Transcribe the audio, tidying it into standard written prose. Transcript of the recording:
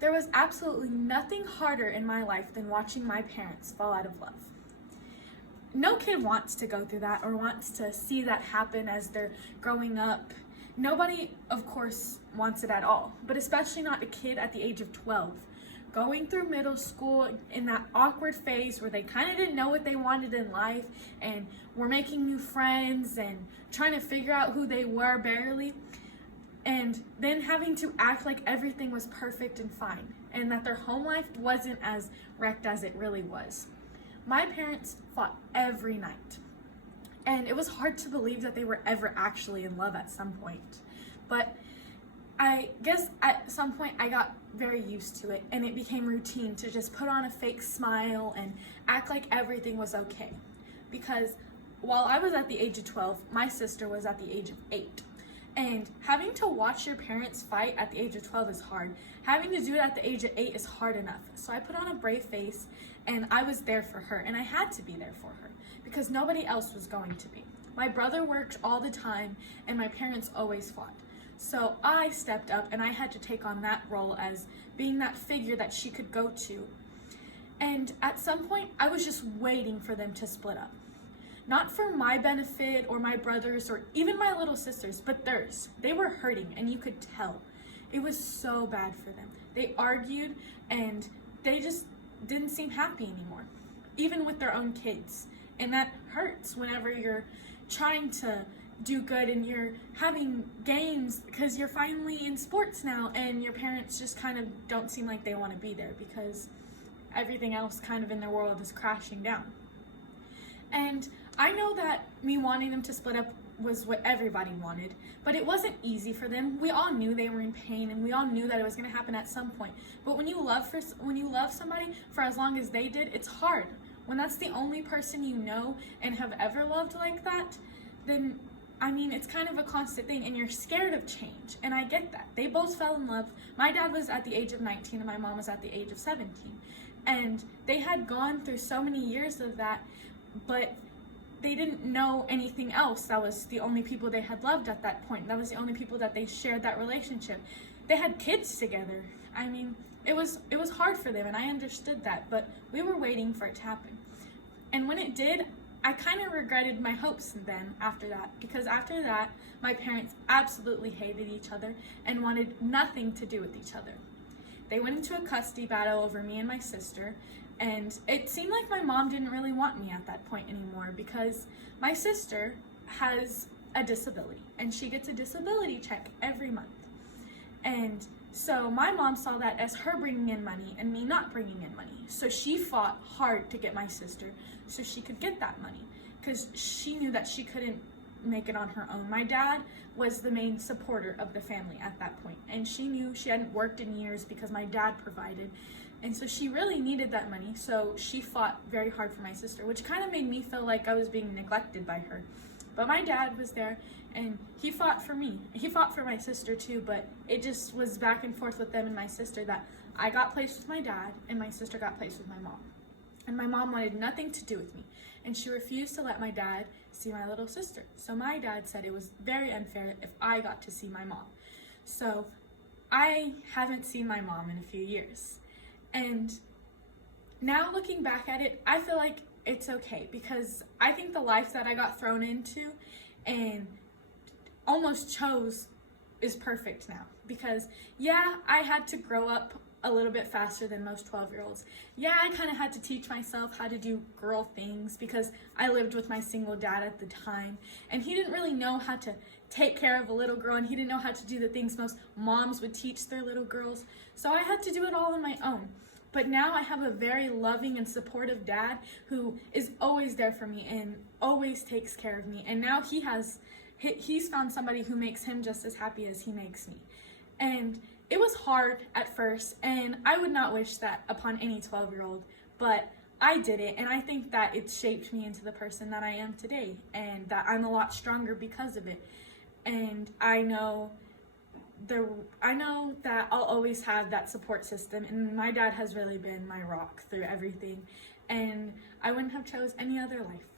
There was absolutely nothing harder in my life than watching my parents fall out of love. No kid wants to go through that or wants to see that happen as they're growing up. Nobody, of course, wants it at all, but especially not a kid at the age of 12. Going through middle school in that awkward phase where they kind of didn't know what they wanted in life and were making new friends and trying to figure out who they were barely, and then having to act like everything was perfect and fine and that their home life wasn't as wrecked as it really was. My parents fought every night, and it was hard to believe that they were ever actually in love at some point. But I guess at some point I got very used to it, and it became routine to just put on a fake smile and act like everything was okay. Because while I was at the age of 12, my sister was at the age of 8. And having to watch your parents fight at the age of 12 is hard. Having to do it at the age of 8 is hard enough. So I put on a brave face and I was there for her, and I had to be there for her because nobody else was going to be. My brother worked all the time and my parents always fought. So I stepped up and I had to take on that role as being that figure that she could go to. And at some point, I was just waiting for them to split up. Not for my benefit or my brother's or even my little sister's, but theirs. They were hurting and you could tell. It was so bad for them. They argued and they just didn't seem happy anymore, even with their own kids. And that hurts whenever you're trying to do good and you're having games because you're finally in sports now and your parents just kind of don't seem like they want to be there because everything else kind of in their world is crashing down. And I know that me wanting them to split up was what everybody wanted, but it wasn't easy for them. We all knew they were in pain and we all knew that it was going to happen at some point. But when you love somebody for as long as they did, it's hard. When that's the only person you know and have ever loved like that, then it's kind of a constant thing and you're scared of change. And I get that. They both fell in love. My dad was at the age of 19 and my mom was at the age of 17. And they had gone through so many years of that, but they didn't know anything else. That was the only people they had loved at that point. That was the only people that they shared that relationship. They had kids together. It was hard for them and I understood that, but we were waiting for it to happen. And when it did, I kind of regretted my hopes then after that, because after that, my parents absolutely hated each other and wanted nothing to do with each other. They went into a custody battle over me and my sister, and it seemed like my mom didn't really want me at that point anymore because my sister has a disability and she gets a disability check every month. And so my mom saw that as her bringing in money and me not bringing in money. So she fought hard to get my sister so she could get that money because she knew that she couldn't make it on her own. My dad was the main supporter of the family at that point, and she knew she hadn't worked in years because my dad provided, and so she really needed that money. So she fought very hard for my sister, which kind of made me feel like I was being neglected by her. But my dad was there and he fought for me. He fought for my sister too, but it just was back and forth with them and my sister that I got placed with my dad and my sister got placed with my mom. And my mom wanted nothing to do with me, and she refused to let my dad see my little sister. So my dad said it was very unfair if I got to see my mom. So I haven't seen my mom in a few years. And now looking back at it, I feel like it's okay because I think the life that I got thrown into and almost chose is perfect now. Because yeah, I had to grow up a little bit faster than most 12-year-olds. Yeah, I kind of had to teach myself how to do girl things because I lived with my single dad at the time, and he didn't really know how to take care of a little girl, and he didn't know how to do the things most moms would teach their little girls. So I had to do it all on my own. But now I have a very loving and supportive dad who is always there for me and always takes care of me. And now he's found somebody who makes him just as happy as he makes me. And it was hard at first, and I would not wish that upon any 12-year-old, but I did it, and I think that it shaped me into the person that I am today, and that I'm a lot stronger because of it. And I know that I'll always have that support system, and my dad has really been my rock through everything, and I wouldn't have chose any other life.